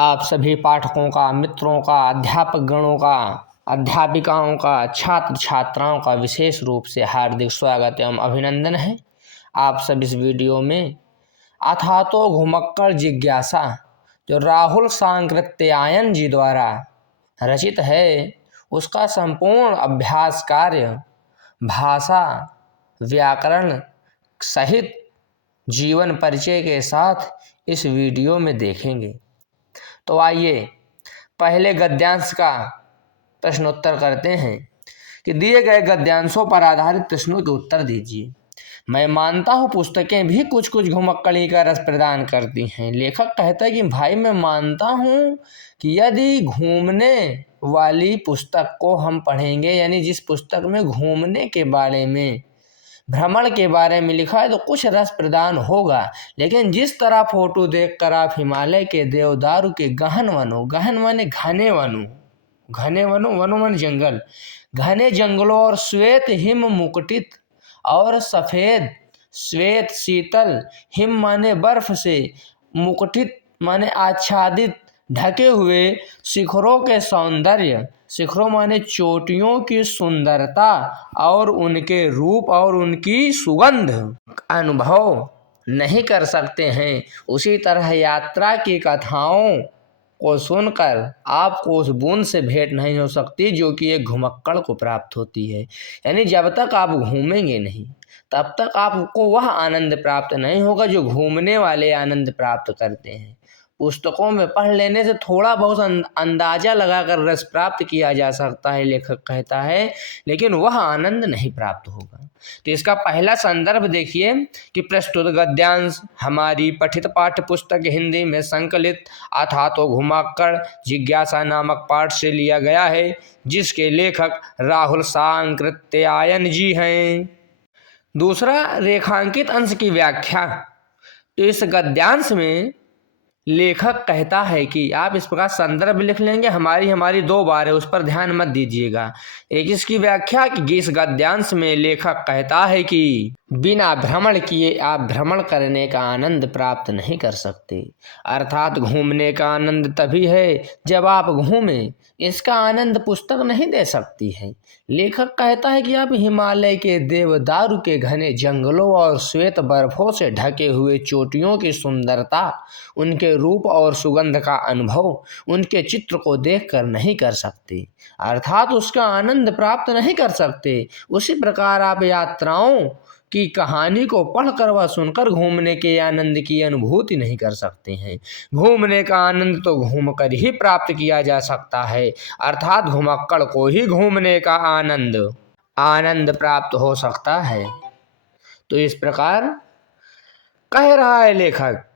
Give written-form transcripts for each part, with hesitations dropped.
आप सभी पाठकों का, मित्रों का, अध्यापक गणों का, अध्यापिकाओं का, छात्र छात्राओं का विशेष रूप से हार्दिक स्वागत एवं अभिनंदन है। आप सब इस वीडियो में अथातो घुमक्कड़ जिज्ञासा जो राहुल सांकृत्यायन जी द्वारा रचित है, उसका संपूर्ण अभ्यास कार्य भाषा, व्याकरण सहित जीवन परिचय के साथ इस वीडियो में देखेंगे। तो आइए पहले गद्यांश का प्रश्नोत्तर करते हैं कि दिए गए गद्यांशों पर आधारित प्रश्नों के उत्तर दीजिए। मैं मानता हूँ पुस्तकें भी कुछ कुछ घुमक्कड़ी का रस प्रदान करती हैं। लेखक कहता है कि भाई मैं मानता हूँ कि यदि घूमने वाली पुस्तक को हम पढ़ेंगे, यानी जिस पुस्तक में घूमने के बारे में, भ्रमण के बारे में लिखा है, तो कुछ रस प्रदान होगा। लेकिन जिस तरह फोटो देखकर आप हिमालय के देवदारू के गहन वनों, गहन माने घने वनों, घने वनों, वनों माने जंगल, घने जंगलों और श्वेत हिम मुकुटित और सफेद श्वेत शीतल हिम माने बर्फ से, मुकुटित माने आच्छादित, ढके हुए शिखरों के सौंदर्य, शिखरों माने चोटियों की सुंदरता और उनके रूप और उनकी सुगंध अनुभव नहीं कर सकते हैं। उसी तरह यात्रा की कथाओं को सुनकर आपको उस बूंद से भेंट नहीं हो सकती जो कि एक घुमक्कड़ को प्राप्त होती है। यानी जब तक आप घूमेंगे नहीं, तब तक आपको वह आनंद प्राप्त नहीं होगा जो घूमने वाले आनंद प्राप्त करते हैं। पुस्तकों में पढ़ लेने से थोड़ा बहुत अंदाजा लगाकर रस प्राप्त किया जा सकता है, लेखक कहता है, लेकिन वह आनंद नहीं प्राप्त होगा। तो इसका पहला संदर्भ देखिए कि प्रस्तुत गद्यांश हमारी पठित पाठ्य पुस्तक हिंदी में संकलित अथातो घुमक्कड़ जिज्ञासा नामक पाठ से लिया गया है, जिसके लेखक राहुल सांकृत्यायन जी हैं। दूसरा, रेखांकित अंश की व्याख्या। तो इस गद्यांश में लेखक कहता है कि आप इस प्रकार संदर्भ लिख लेंगे, हमारी दो बार है, उस पर ध्यान मत दीजिएगा। एक इसकी व्याख्या कि इस गद्यांश में लेखक कहता है कि बिना भ्रमण किए आप भ्रमण करने का आनंद प्राप्त नहीं कर सकते। अर्थात घूमने का आनंद तभी है जब आप घूमें, इसका आनंद पुस्तक नहीं दे सकती है। लेखक कहता है कि आप हिमालय के देवदारू के घने जंगलों और श्वेत बर्फों से ढके हुए चोटियों की सुंदरता, उनके रूप और सुगंध का अनुभव उनके चित्र को देखकर नहीं कर सकते, अर्थात उसका आनंद प्राप्त नहीं कर सकते। उसी प्रकार आप यात्राओं की कहानी को पढ़कर व सुनकर घूमने के आनंद की अनुभूति नहीं कर सकते हैं। घूमने का आनंद तो घूमकर ही प्राप्त किया जा सकता है, अर्थात घुमक्कड़ को ही घूमने का आनंद प्राप्त हो सकता है। तो इस प्रकार कह रहा है लेखक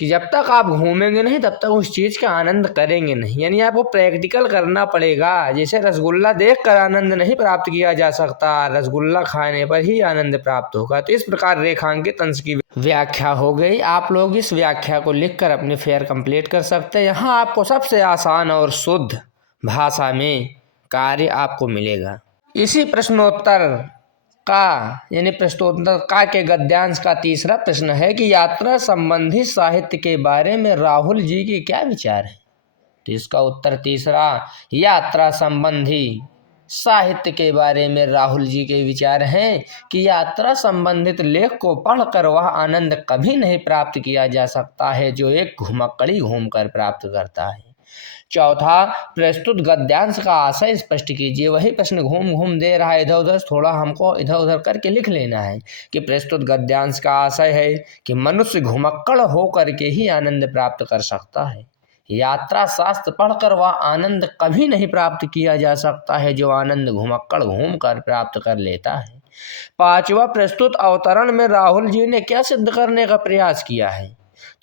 कि जब तक आप घूमेंगे नहीं, तब तक उस चीज़ का आनंद करेंगे नहीं। यानी आपको प्रैक्टिकल करना पड़ेगा। जैसे रसगुल्ला देखकर आनंद नहीं प्राप्त किया जा सकता, रसगुल्ला खाने पर ही आनंद प्राप्त होगा। तो इस प्रकार रेखांकित अंश की व्याख्या हो गई। आप लोग इस व्याख्या को लिखकर अपने फेयर कंप्लीट कर सकते हैं। यहाँ आपको सबसे आसान और शुद्ध भाषा में कार्य आपको मिलेगा। इसी प्रश्नोत्तर का, यानी प्रश्नोत्तर का के गद्यांश का तीसरा प्रश्न है कि यात्रा संबंधी साहित्य के बारे में राहुल जी के क्या विचार है। तो इसका उत्तर तीसरा, यात्रा संबंधी साहित्य के बारे में राहुल जी के विचार हैं कि यात्रा संबंधित लेख को पढ़कर वह आनंद कभी नहीं प्राप्त किया जा सकता है जो एक घुमक्कड़ी घूमकर प्राप्त करता है। चौथा, प्रस्तुत गद्यांश का आशय स्पष्ट कीजिए। वही प्रश्न घूम घूम दे रहा है इधर उधर, थोड़ा हमको इधर उधर करके लिख लेना है कि प्रस्तुत गद्यांश का आशय है कि मनुष्य घुमक्कड़ होकर के ही आनंद प्राप्त कर सकता है। यात्रा शास्त्र पढ़कर वह आनंद कभी नहीं प्राप्त किया जा सकता है जो आनंद घुमक्कड़ घूम कर प्राप्त कर लेता है। पांचवा, प्रस्तुत अवतरण में राहुल जी ने क्या सिद्ध करने का प्रयास किया है।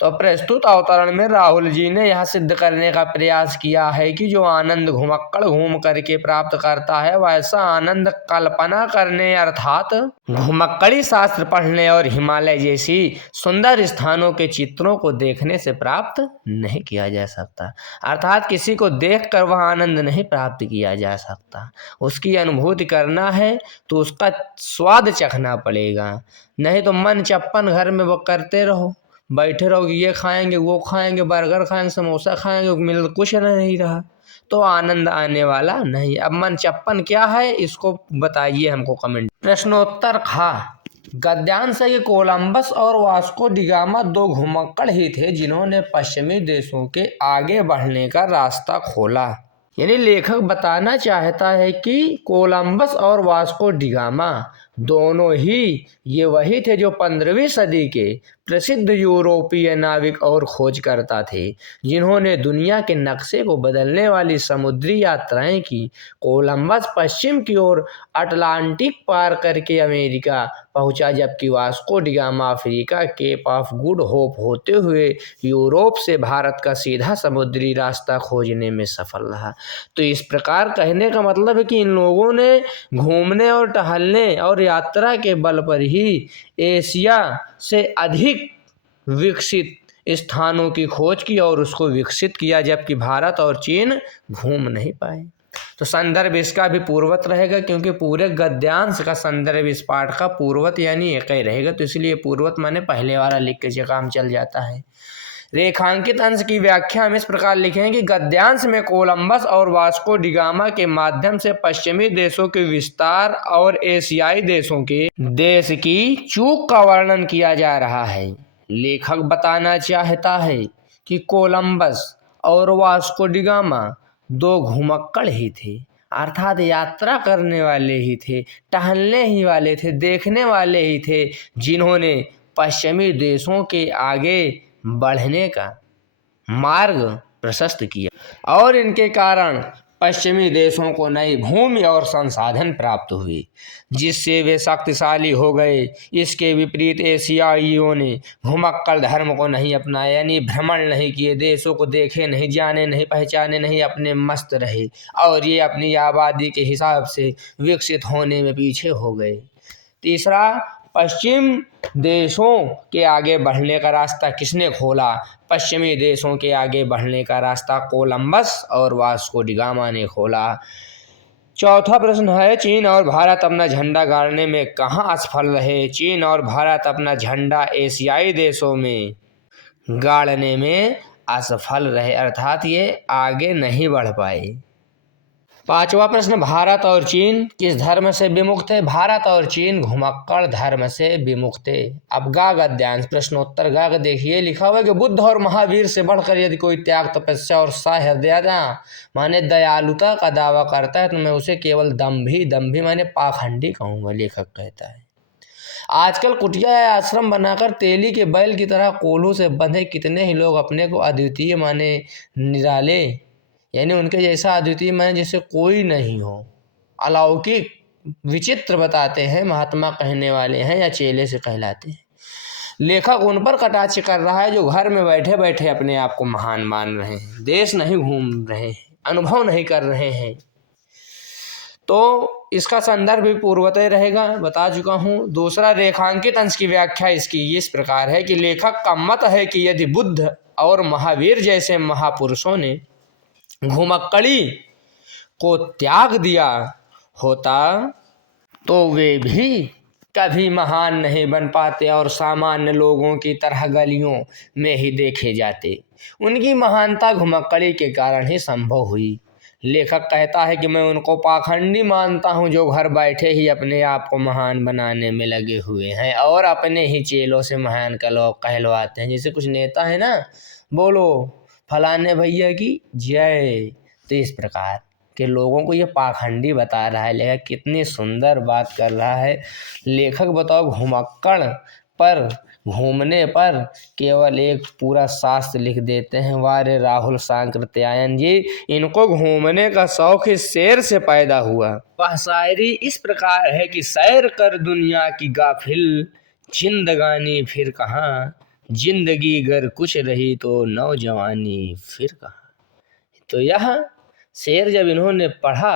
तो प्रस्तुत अवतरण में राहुल जी ने यह सिद्ध करने का प्रयास किया है कि जो आनंद घुमक्कड़ घूम करके प्राप्त करता है, वैसा आनंद कल्पना करने अर्थात घुमक्कड़ी शास्त्र पढ़ने और हिमालय जैसी सुंदर स्थानों के चित्रों को देखने से प्राप्त नहीं किया जा सकता। अर्थात किसी को देखकर वह आनंद नहीं प्राप्त किया जा सकता। उसकी अनुभूति करना है तो उसका स्वाद चखना पड़ेगा, नहीं तो मन चप्पन घर में वो करते रहो, बैठे रहो कि ये खाएंगे वो खाएंगे, बर्गर खाएंगे, समोसा खाएंगे, मिल कुछ नहीं रहा तो आनंद आने वाला नहीं। अब मनचप्पन क्या है इसको बताइए हमको कमेंट। प्रश्नोत्तर खा। गद्यांश है कि कोलंबस और वास्को डिगामा दो घुमक्कड़ ही थे जिन्होंने पश्चिमी देशों के आगे बढ़ने का रास्ता खोला। यानी लेखक बताना चाहता है कि कोलंबस और वास्को डिगामा दोनों ही ये वही थे जो 15वीं सदी के प्रसिद्ध यूरोपीय नाविक और खोजकर्ता थे जिन्होंने दुनिया के नक्शे को बदलने वाली समुद्री यात्राएं की। कोलंबस पश्चिम की ओर अटलांटिक पार करके अमेरिका पहुंचा, जबकि Vasco da Gama Africa cap of good hope होते हुए यूरोप से भारत का सीधा समुद्री रास्ता खोजने में सफल रहा। तो इस प्रकार कहने का मतलब है कि इन लोगों ने घूमने और टहलने और यात्रा के बल पर ही एशिया से अधिक विकसित स्थानों की खोज की और उसको विकसित किया, जबकि भारत और चीन घूम नहीं पाए। तो संदर्भ इसका भी पूर्वत रहेगा क्योंकि पूरे गद्यांश का संदर्भ इस पाठ का पूर्वत यानी एक ही रहेगा, तो इसलिए पूर्वत माने पहले वाला लिख के काम चल जाता है। रेखांकित अंश की व्याख्या हम इस प्रकार लिखेंगे कि गद्यांश में कोलंबस और वास्को डिगामा के माध्यम से पश्चिमी देशों के विस्तार और एशियाई देशों के देश की चूक का वर्णन किया जा रहा है। लेखक बताना चाहता है कि कोलंबस और वास्को डिगामा दो घुमक्कड़ ही थे, अर्थात यात्रा करने वाले ही थे, टहलने ही वाले थे, देखने वाले ही थे जिन्होंने पश्चिमी देशों के आगे बढ़ने का मार्ग प्रशस्त किया और इनके कारण पश्चिमी देशों को नई भूमि और संसाधन प्राप्त हुए जिससे वे शक्तिशाली हो गए। इसके विपरीत एशियाइयों ने घुमक्कड़ धर्म को नहीं अपनाया, यानी भ्रमण नहीं किए, देशों को देखे नहीं, जाने नहीं, पहचाने नहीं, अपने मस्त रहे और ये अपनी आबादी के हिसाब से विकसित होने में पीछे हो गए। तीसरा, पश्चिम देशों के आगे बढ़ने का रास्ता किसने खोला? पश्चिमी देशों के आगे बढ़ने का रास्ता कोलंबस और वास्को डिगामा ने खोला। चौथा प्रश्न है, चीन और भारत अपना झंडा गाड़ने में कहाँ असफल रहे? चीन और भारत अपना झंडा एशियाई देशों में गाड़ने में असफल रहे, अर्थात ये आगे नहीं बढ़ पाए। पांचवा प्रश्न, भारत और चीन किस धर्म से विमुख थे? भारत और चीन घुमक्कड़ धर्म से विमुख थे। अब गा गद्यांश प्रश्नोत्तर गा का देखिए, लिखा हुआ है कि बुद्ध और महावीर से बढ़कर यदि कोई त्याग, तपस्या और सहृदयता माने दयालुता का दावा करता है तो मैं उसे केवल दम्भी माने पाखंडी कहूँगा, लेखक कहता है। आजकल कुटिया या आश्रम बनाकर तेली के बैल की तरह कोल्हू से बंधे कितने ही लोग अपने को अद्वितीय माने निराले, यानी उनके जैसा अद्वितीय माने जैसे कोई नहीं हो, अलौकिक विचित्र बताते हैं, महात्मा कहने वाले हैं या चेले से कहलाते हैं। लेखक उन पर कटाक्ष कर रहा है जो घर में बैठे बैठे अपने आप को महान मान रहे हैं, देश नहीं घूम रहे हैं, अनुभव नहीं कर रहे हैं। तो इसका संदर्भ भी पूर्वतः रहेगा, बता चुका हूँ। दूसरा, रेखांकित अंश की व्याख्या इसकी इस प्रकार है कि लेखक का मत है कि यदि बुद्ध और महावीर जैसे महापुरुषों ने घुमक्कड़ी को त्याग दिया होता तो वे भी कभी महान नहीं बन पाते और सामान्य लोगों की तरह गलियों में ही देखे जाते। उनकी महानता घुमक्कड़ी के कारण ही संभव हुई। लेखक कहता है कि मैं उनको पाखंडी मानता हूँ जो घर बैठे ही अपने आप को महान बनाने में लगे हुए हैं और अपने ही चेलों से महान कहलवाते हैं। जैसे कुछ नेता है ना, बोलो फलाने भैया की जय, तो इस प्रकार के लोगों को ये पाखंडी बता रहा है। लेखक कितनी सुंदर बात कर रहा है। लेखक बताओ घुमक्कड़ पर घूमने पर केवल एक पूरा शास्त्र लिख देते हैं। वारे राहुल सांकृत्यायन जी, इनको घूमने का शौक इस शेर से पैदा हुआ। वह शायरी इस प्रकार है कि सैर कर दुनिया की गाफिल, जिंदगानी फिर कहाँ, जिंदगी गर कुछ रही तो नौजवानी फिर कहाँ। तो यह शेर जब इन्होंने पढ़ा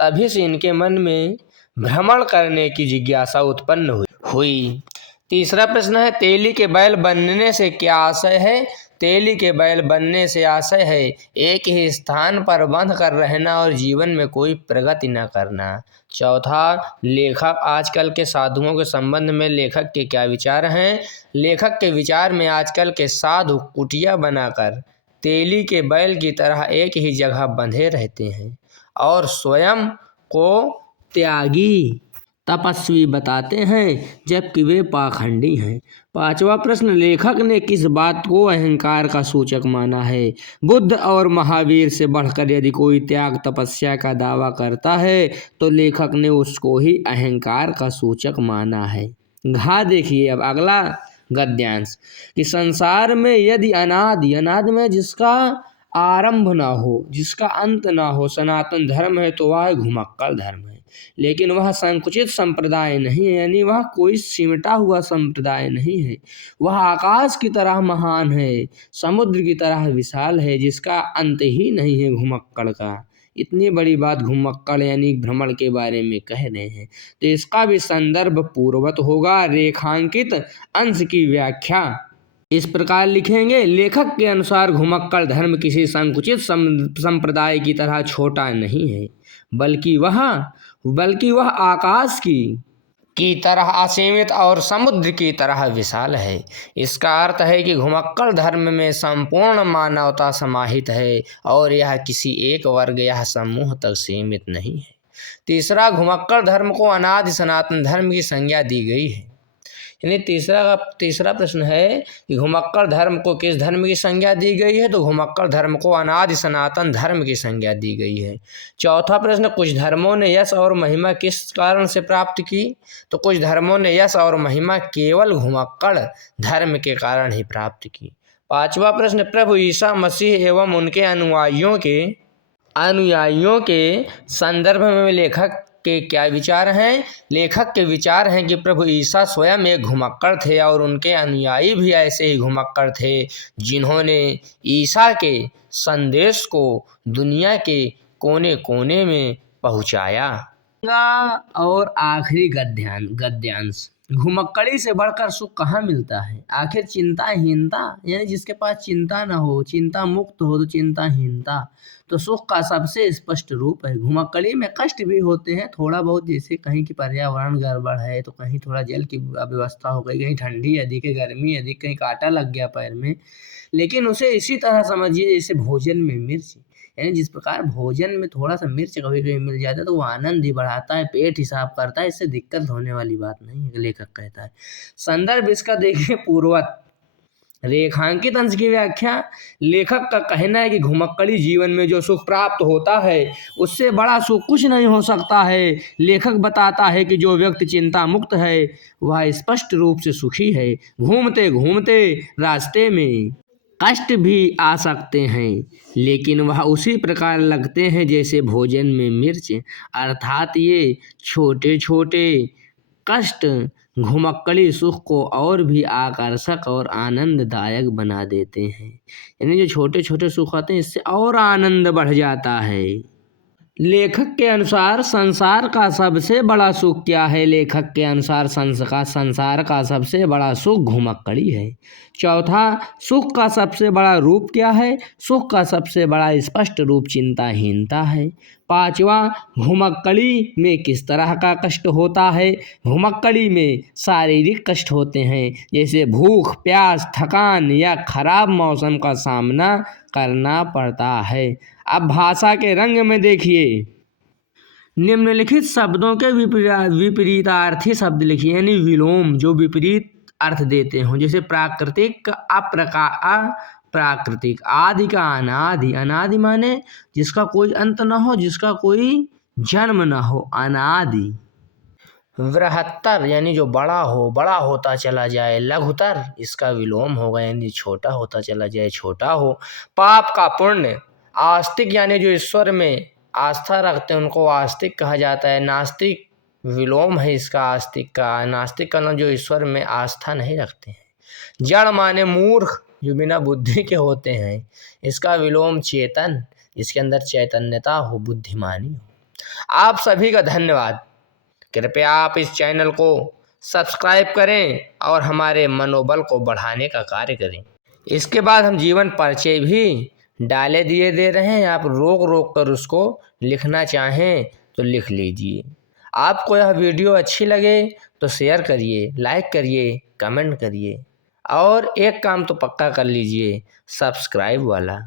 तभी से इनके मन में भ्रमण करने की जिज्ञासा उत्पन्न हुई। तीसरा प्रश्न है, तेली के बैल बनने से क्या आशय है? तेली के बैल बनने से आशय है एक ही स्थान पर बंध कर रहना और जीवन में कोई प्रगति न करना। चौथा, लेखक आजकल के साधुओं के संबंध में लेखक के क्या विचार हैं। लेखक के विचार में आजकल के साधु कुटिया बनाकर तेली के बैल की तरह एक ही जगह बंधे रहते हैं और स्वयं को त्यागी तपस्वी बताते हैं, जबकि वे पाखंडी हैं। पांचवा प्रश्न, लेखक ने किस बात को अहंकार का सूचक माना है। बुद्ध और महावीर से बढ़कर यदि कोई त्याग तपस्या का दावा करता है तो लेखक ने उसको ही अहंकार का सूचक माना है। घा देखिए अब अगला गद्यांश कि संसार में यदि अनादि में जिसका आरंभ ना हो, जिसका अंत ना हो, सनातन धर्म है तो वह घुमक्कड़ धर्म है। लेकिन वह संकुचित संप्रदाय नहीं है, यानी वह कोई सिमटा हुआ संप्रदाय नहीं है। वह आकाश की तरह महान है, समुद्र की तरह विशाल है, जिसका अंत ही नहीं है घुमक्कड़ का। इतनी बड़ी बात घुमक्कड़ यानी भ्रमण के बारे में कह रहे हैं तो इसका भी संदर्भ पूर्ववत होगा। रेखांकित अंश की व्याख्या इस प्रकार लिखेंगे, लेखक के अनुसार घुमक्कड़ धर्म किसी संकुचित संप्रदाय की तरह छोटा नहीं है, बल्कि वह आकाश की तरह असीमित और समुद्र की तरह विशाल है। इसका अर्थ है कि घुमक्कड़ धर्म में संपूर्ण मानवता समाहित है और यह किसी एक वर्ग या समूह तक सीमित नहीं है। तीसरा, घुमक्कड़ धर्म को अनादि सनातन धर्म की संज्ञा दी गई है। यानी तीसरा प्रश्न है कि घुमक्कड़ धर्म को किस धर्म की संज्ञा दी गई है, तो घुमक्कड़ धर्म को अनादि सनातन धर्म की संज्ञा दी गई है। चौथा प्रश्न, कुछ धर्मों ने यश और महिमा किस कारण से प्राप्त की, तो कुछ धर्मों ने यश और महिमा केवल घुमक्कड़ धर्म के कारण ही प्राप्त की। पांचवा प्रश्न, प्रभु ईसा मसीह एवं उनके अनुयायियों के संदर्भ में लेखक के क्या विचार हैं। लेखक के विचार हैं कि प्रभु ईसा स्वयं एक घुमक्कड़ थे और उनके अनुयायी भी ऐसे ही घुमक्कड़ थे जिन्होंने ईसा के संदेश को दुनिया के कोने कोने में पहुंचाया। और आखिरी गद्यांश, घुमक्कड़ी से बढ़कर सुख कहाँ मिलता है। आखिर चिंताहीनता, यानी जिसके पास चिंता न हो, चिंता मुक्त हो तो चिंताहीनता तो सुख का सबसे स्पष्ट रूप है। घुमक्कड़ी में कष्ट भी होते हैं थोड़ा बहुत, जैसे कहीं की पर्यावरण गड़बड़ है तो कहीं थोड़ा जल की अव्यवस्था हो गई, कहीं ठंडी अधिक है, गर्मी अधिक, कहीं कांटा लग गया पैर में। लेकिन उसे इसी तरह समझिए जैसे भोजन में मिर्च, यानी जिस प्रकार भोजन में थोड़ा सा मिर्च कभी कभी मिल जाता है तो वो आनंद ही बढ़ाता है, पेट हिसाब करता है, इससे दिक्कत होने वाली बात नहीं है, लेखक कहता है। संदर्भ इसका देखिए पूर्ववत। रेखांकित अंश की व्याख्या, लेखक का कहना है कि घुमक्कड़ी जीवन में जो सुख प्राप्त होता है उससे बड़ा सुख कुछ नहीं हो सकता है। लेखक बताता है कि जो व्यक्ति चिंता मुक्त है वह स्पष्ट रूप से सुखी है। घूमते घूमते रास्ते में कष्ट भी आ सकते हैं, लेकिन वह उसी प्रकार लगते हैं जैसे भोजन में मिर्च, अर्थात ये छोटे छोटे कष्ट घुमक्कड़ी सुख को और भी आकर्षक और आनंददायक बना देते हैं। यानी जो छोटे छोटे सुख आते हैं इससे और आनंद बढ़ जाता है। लेखक के अनुसार संसार का सबसे बड़ा सुख क्या है। लेखक के अनुसार संसार का सबसे बड़ा सुख घुमक्कड़ी है। चौथा, सुख का सबसे बड़ा रूप क्या है। सुख का सबसे बड़ा स्पष्ट रूप चिंताहीनता है। पांचवा, घुमक्कड़ी में किस तरह का कष्ट होता है। घुमक्कड़ी में शारीरिक कष्ट होते हैं, जैसे भूख, प्यास, थकान या खराब मौसम का सामना करना पड़ता है। अब भाषा के रंग में देखिए, निम्नलिखित शब्दों के विपरीतार्थी शब्द लिखिए, यानी विलोम जो विपरीत अर्थ देते हों, जैसे प्राकृतिक, अप्राकृतिक, आदि का अनादि। अनादि माने जिसका कोई अंत न हो, जिसका कोई जन्म न हो, अनादि। वृहत्तर यानी जो बड़ा हो, बड़ा होता चला जाए। लघुतर इसका विलोम होगा, यानी छोटा होता चला जाए, छोटा हो। पाप का पुण्य। आस्तिक यानी जो ईश्वर में आस्था रखते हैं उनको आस्तिक कहा जाता है। नास्तिक विलोम है इसका आस्तिक का। नास्तिक का जो ईश्वर में आस्था नहीं रखते हैं। जड़ माने मूर्ख, जो बिना बुद्धि के होते हैं, इसका विलोम चेतन, इसके अंदर चैतन्यता हो, बुद्धिमानी हो। आप सभी का धन्यवाद। कृपया आप इस चैनल को सब्सक्राइब करें और हमारे मनोबल को बढ़ाने का कार्य करें। इसके बाद हम जीवन परिचय भी डाले दिए दे रहे हैं, आप रोक रोक कर उसको लिखना चाहें तो लिख लीजिए। आपको यह वीडियो अच्छी लगे तो शेयर करिए, लाइक करिए, कमेंट करिए और एक काम तो पक्का कर लीजिए, सब्सक्राइब वाला।